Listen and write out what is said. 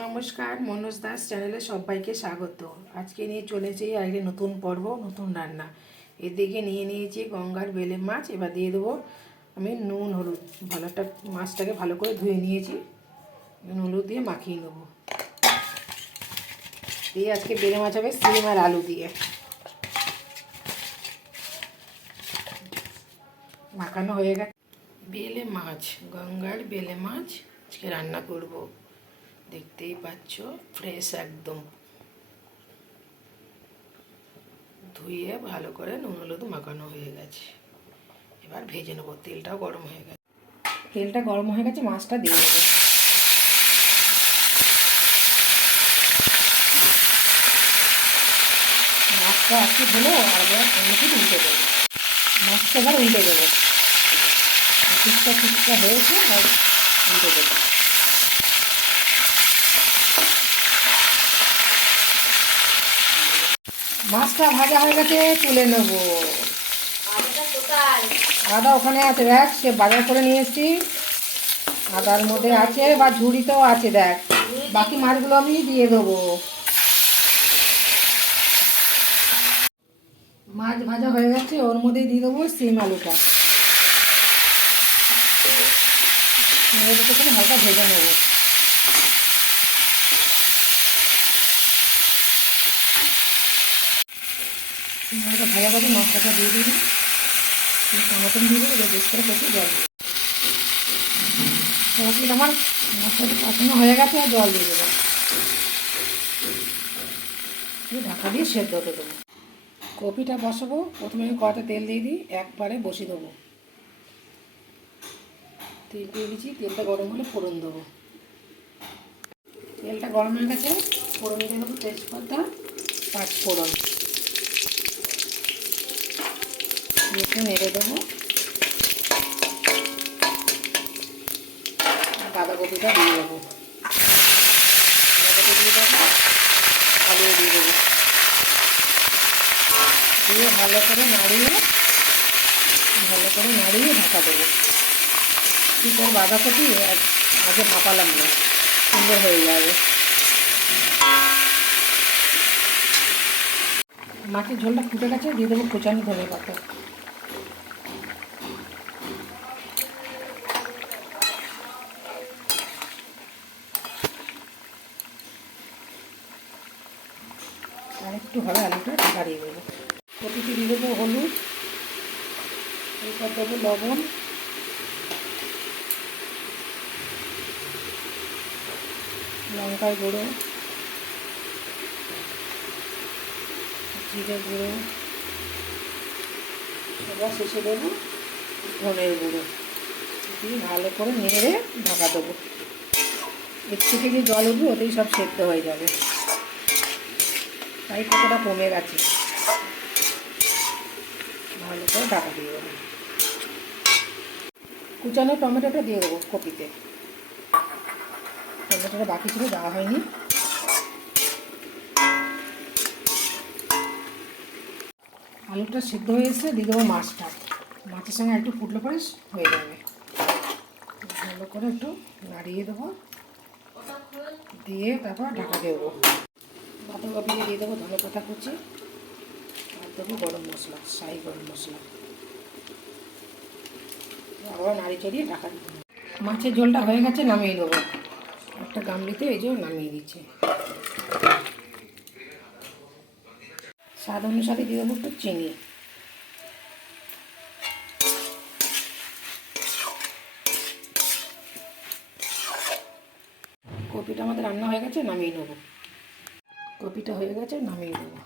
নমস্কার, মনোজ দাস চ্যানেলে সবাইকে স্বাগত। আজকে নিয়ে চলেছি আজকে নতুন পর্ব, নতুন রান্না। এদিকে নিয়ে নিয়েছি গঙ্গার বেলে মাছ। এবার দিয়ে দেবো আমি নুন হলুদ। ভালোটা মাছটাকে ভালো করে ধুয়ে নিয়েছি, নুন হলুদ দিয়ে মাখিয়ে নেবো। দিয়ে আজকে বেলে মাছ হবে সিম আর আলু দিয়ে মাখানো হয়ে গেছে। বেলে মাছ, গঙ্গার বেলে মাছ আজকে রান্না করব। দেখতেই পাচ্ছ ফ্রেশ একদম, ধুয়ে ভালো করে নুন হলুদ মাখানো হয়ে গেছে। এবার ভেজে নেবো। তেলটাও গরম হয়ে গেছে, মাছটা দিয়ে দেবো। মাছটা একটু হলো আর এবার অন্যটি উল্টে দেবো। মাছটা এবার উল্টে দেবো, কিছুটা হয়েছে আর উল্টে দেবো। মাছটা ভাজা হয়ে গেছে, তুলে নেবো। আদা ওখানে আছে, দেখ সে বাজার করে নিয়ে এসেছি। আদার মধ্যে আছে বা ঝুড়িতেও আছে, দেখ। বাকি মাছগুলো আমি দিয়ে দেবো। মাছ ভাজা হয়ে গেছে, ওর মধ্যে দিয়ে দেবো সিম আলুটা। হালকা ভেজে নেবো। হালকা ভাজা ভাজা মশলাটা দিয়ে দিবি, টমাটম দিয়ে দেবো। বেশ করে কষে জল দেবো। আমার মশলাটা কষানো হয়ে গেছে, আর জল দিয়ে দেবো। ঢাকা দিয়ে সেদ্ধ হতে দেবো। কপিটা বসাবো। প্রথমে কড়াতে তেল দিয়ে দিই, একবারে বসিয়ে দেবো। তেল দিয়ে দিচ্ছি, তেলটা গরম হলে ফোড়ন দেবো। তেলটা গরম হয়ে গেছে, ফোড়ন দিয়ে দেবো তেজপাতা, পাঁচ ফোড়ন একটু নেড়ে দেবো। বাঁধাকপিটা দিয়ে দেবো, বাঁধাকপি দিয়ে দেবো, আলু দিয়ে দেবো। দিয়ে ভালো করে নাড়িয়ে ঢাকা দেবো। কী করে বাঁধাকপি আগে ভাপালাম না, সুন্দর হয়ে যাবে। মাছের ঝোলটা ফুটে গেছে, দিয়ে দেবো কুচানো ধনে পাতা। আর একটু হবে, আলুটা বাড়িয়ে দেবো। কপিতে দিয়ে দেবো হলুদ, এরপর দেবো লবণ, লঙ্কার গুঁড়ো, জিরে গুঁড়ো, সবার শেষে দেবো ধনের গুঁড়ো। দিয়ে ভালো করে নেড়ে ঢাকা দেবো। এর থেকে যে জল উঠবে ওতেই সব সেদ্ধ হয়ে যাবে, তাই কতটা কমে গেছে। ভালো করে ঢাকা দিয়ে দেবো। কুচানো টমেটোটা দিয়ে দেবো কপিতে। টমেটোটা বাকি ছিল, দেওয়া হয়নি। আলুটা সিদ্ধ হয়ে এসে দিয়ে দেবো মাছটা। মাছের সঙ্গে একটু ফুটলে পরে হয়ে যাবে। ভালো করে একটু নাড়িয়ে দেবো, দিয়ে তারপর ঢাকা দেবো। বাঁধাকপিতে দিয়ে দেবো ধনে পাতা কুচি, আর দেবো গরম মশলা, শাহি গরম মশলা। আবার নাড়ি চাড়িয়ে ঢাকা দেবো। মাছের ঝোলটা হয়ে গেছে, নামিয়ে দেবো। একটা গামলিতে এই যে নামিয়ে দিচ্ছে। স্বাদ অনুসারে দিয়ে দেবো একটু চিনি। কপিটা আমাদের রান্না হয়ে গেছে, নামিয়ে নেবো। কপিটা হয়ে গেছে, নামিয়ে দেবো।